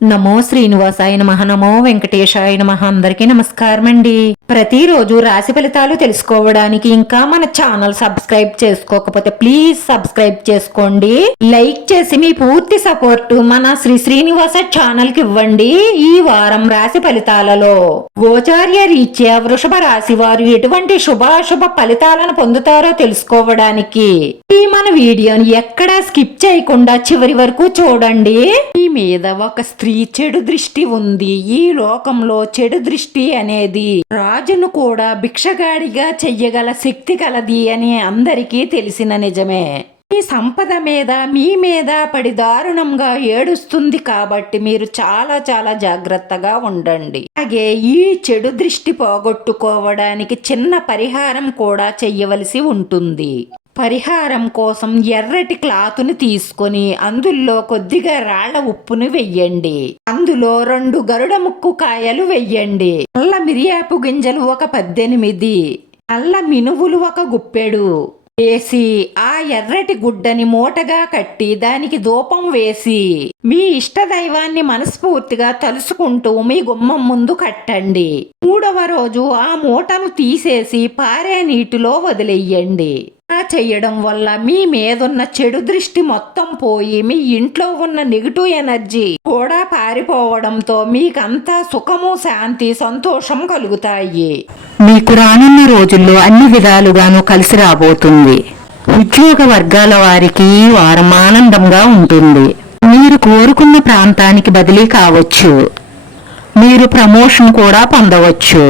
నమో శ్రీనివాసాయ నమః. నమో వెంకటేశాయ నమః. అందరికీ నమస్కారం అండి. ప్రతిరోజు రాశి ఫలితాలు తెలుసుకోవడానికి ఇంకా మన ఛానల్ సబ్స్క్రైబ్ చేసుకోకపోతే ప్లీజ్ సబ్స్క్రైబ్ చేసుకోండి. లైక్ చేసి మీ పూర్తి సపోర్ట్ మన శ్రీనివాస ఛానల్ కి ఇవ్వండి. ఈ వారం రాశి ఫలితాలలో గోచార్య రీత్యా వృషభ రాశి వారు ఎటువంటి శుభాశుభ ఫలితాలను పొందుతారో తెలుసుకోవడానికి ఈ మన వీడియోని ఎక్కడా స్కిప్ చేయకుండా చివరి వరకు చూడండి. ఈ మీద ఒక స్త్రీ చెడు దృష్టి ఉంది. ఈ లోకంలో చెడు దృష్టి అనేది రాజును కూడా భిక్షగాడిగా చెయ్యగల శక్తి కలది అని అందరికీ తెలిసిన నిజమే. ఈ సంపద మీద మీ మీద పడి దారుణంగా ఏడుస్తుంది కాబట్టి మీరు చాలా చాలా జాగ్రత్తగా ఉండండి. అలాగే ఈ చెడు దృష్టి పోగొట్టుకోవడానికి చిన్న పరిహారం కూడా చెయ్యవలసి ఉంటుంది. పరిహారం కోసం ఎర్రటి క్లాతుని తీసుకొని అందులో కొద్దిగా రాళ్ల ఉప్పును వెయ్యండి. అందులో 2 గరుడ ముక్కు కాయలు వెయ్యండి. నల్ల మిరియాపు గింజలు ఒక 18, నల్ల మినువులు ఒక గుప్పెడు వేసి ఆ ఎర్రటి గుడ్డని మూటగా కట్టి దానికి ధూపం వేసి మీ ఇష్ట దైవాన్ని మనస్ఫూర్తిగా తలుసుకుంటూ మీ గుమ్మం ముందు కట్టండి. 3వ రోజు ఆ మూటను తీసేసి పారే నీటిలో వదిలేయండి. అలా చేయడం వల్ల మీ మీదున్న చెడు దృష్టి మొత్తం పోయి మీ ఇంట్లో ఉన్న నెగిటివ్ ఎనర్జీ కూడా పారిపోవడంతో మీకంతా సుఖము, శాంతి, సంతోషం కలుగుతాయి. మీకు రానున్న రోజుల్లో అన్ని విధాలుగాను కలిసి రాబోతుంది. ఉద్యోగ వర్గాల వారికి ఈ వారం ఆనందంగా ఉంటుంది. మీరు కోరుకున్న ప్రాంతానికి బదిలీ కావచ్చు. మీరు ప్రమోషన్ కూడా పొందవచ్చు.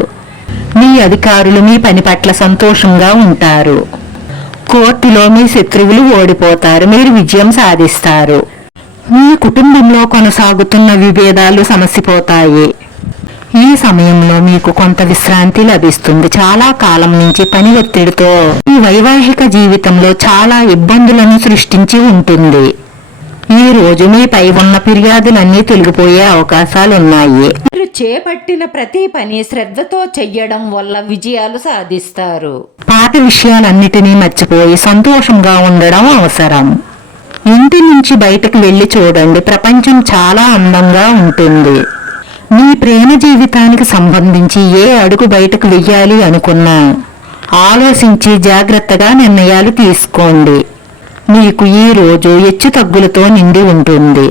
మీ అధికారులు మీ పని పట్ల సంతోషంగా ఉంటారు. కోర్టులో మీ శత్రువులు ఓడిపోతారు. మీరు విజయం సాధిస్తారు. మీ కుటుంబంలో కొనసాగుతున్న విభేదాలు సమసిపోతాయి. ఈ సమయంలో మీకు కొంత విశ్రాంతి లభిస్తుంది. చాలా కాలం నుంచి పని ఒత్తిడితో ఈ వైవాహిక జీవితంలో చాలా ఇబ్బందులను సృష్టించి ఉంటుంది. ఈ రోజు మీపై ఉన్న ఫిర్యాదులన్నీ తొలగిపోయే అవకాశాలున్నాయి. మీరు చేపట్టిన ప్రతి పని శ్రద్ధతో చెయ్యడం వల్ల విజయాలు సాధిస్తారు. పాత విషయాలన్నిటినీ మర్చిపోయి సంతోషంగా ఉండడం అవసరం. ఇంటి నుంచి బయటకు వెళ్లి చూడండి. ప్రపంచం చాలా అందంగా ఉంటుంది. మీ ప్రేమ జీవితానికి సంబంధించి ఏ అడుగు బయటకు వెయ్యాలి అనుకున్నా ఆలోచించి జాగ్రత్తగా నిర్ణయాలు తీసుకోండి. మీకు ఈ రోజు హెచ్చు తగ్గులతో నిండి ఉంటుంది.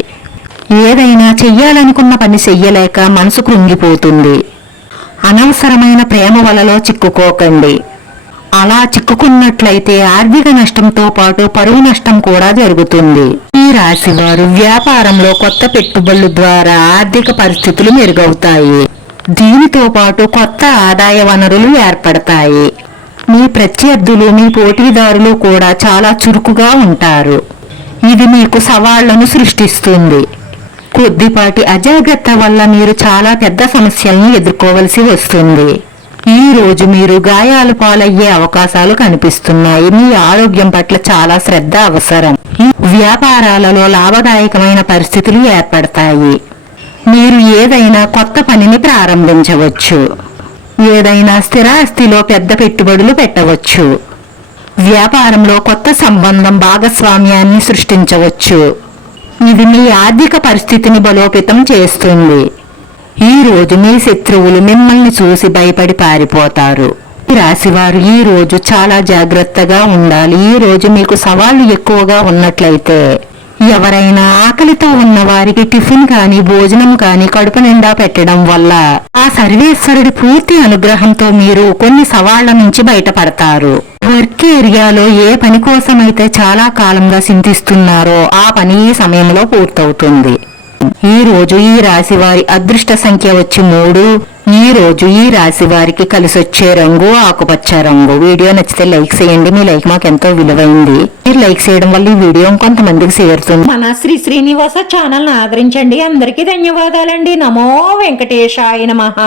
ఏదైనా చెయ్యాలనుకున్న పని చెయ్యలేక మనసు కృంగిపోతుంది. అనవసరమైన ప్రేమ వలలో చిక్కుకోకండి. అలా చిక్కుకున్నట్లయితే ఆర్థిక నష్టంతో పాటు పరువు నష్టం కూడా జరుగుతుంది. ఈ రాశి వారు వ్యాపారంలో కొత్త పెట్టుబడుల ద్వారా ఆర్థిక పరిస్థితులు మెరుగవుతాయి. దీనితో పాటు కొత్త ఆదాయ వనరులు ఏర్పడతాయి. మీ ప్రత్యర్థులు, మీ పోటీదారులు కూడా చాలా చురుకుగా ఉంటారు. ఇది మీకు సవాళ్లను సృష్టిస్తుంది. కొద్దిపాటి అజాగ్రత్త వల్ల మీరు చాలా పెద్ద సమస్యలను ఎదుర్కోవలసి వస్తుంది. ఈ రోజు మీరు గాయాలు పాలయ్యే అవకాశాలు కనిపిస్తున్నాయి. మీ ఆరోగ్యం పట్ల చాలా శ్రద్ధ అవసరం. వ్యాపారాలలో లాభదాయకమైన పరిస్థితులు ఏర్పడతాయి. మీరు ఏదైనా కొత్త పనిని ప్రారంభించవచ్చు. ఏదైనా స్థిరాస్తిలో పెద్ద పెట్టుబడులు పెట్టవచ్చు. వ్యాపారంలో కొత్త సంబంధం, భాగస్వామ్యాన్ని సృష్టించవచ్చు. ఇది మీ ఆర్థిక పరిస్థితిని బలోపేతం చేస్తుంది. ఈ రోజు మీ శత్రువులు మిమ్మల్ని చూసి భయపడి పారిపోతారు. ఈ రాశివారు ఈ రోజు చాలా జాగ్రత్తగా ఉండాలి. ఈ రోజు మీకు సవాళ్లు ఎక్కువగా ఉన్నట్లయితే ఎవరైనా ఆకలితో ఉన్న వారికి టిఫిన్ కానీ భోజనం కానీ కడుపు నిండా పెట్టడం వల్ల ఆ సర్వేశ్వరుడి పూర్తి అనుగ్రహంతో మీరు కొన్ని సవాళ్ల నుంచి బయటపడతారు. వర్క్ ఏరియాలో ఏ పని కోసమైతే చాలా కాలంగా చింతిస్తున్నారో ఆ పని ఈ సమయంలో పూర్తవుతుంది. ఈ రోజు ఈ రాశి వారి అదృష్ట సంఖ్య వచ్చి 3. ఈ రోజు ఈ రాశి వారికి కలిసొచ్చే రంగు ఆకుపచ్చ రంగు. వీడియో నచ్చితే లైక్ చేయండి. మీ లైక్ మాకు ఎంతో విలువైంది. మీరు లైక్ చేయడం వల్ల ఈ వీడియో కొంతమందికి చేరుతుంది. మన శ్రీనివాస ఛానల్ ఆదరించండి. అందరికీ ధన్యవాదాలండి. నమో వెంకటేశాయ నమః.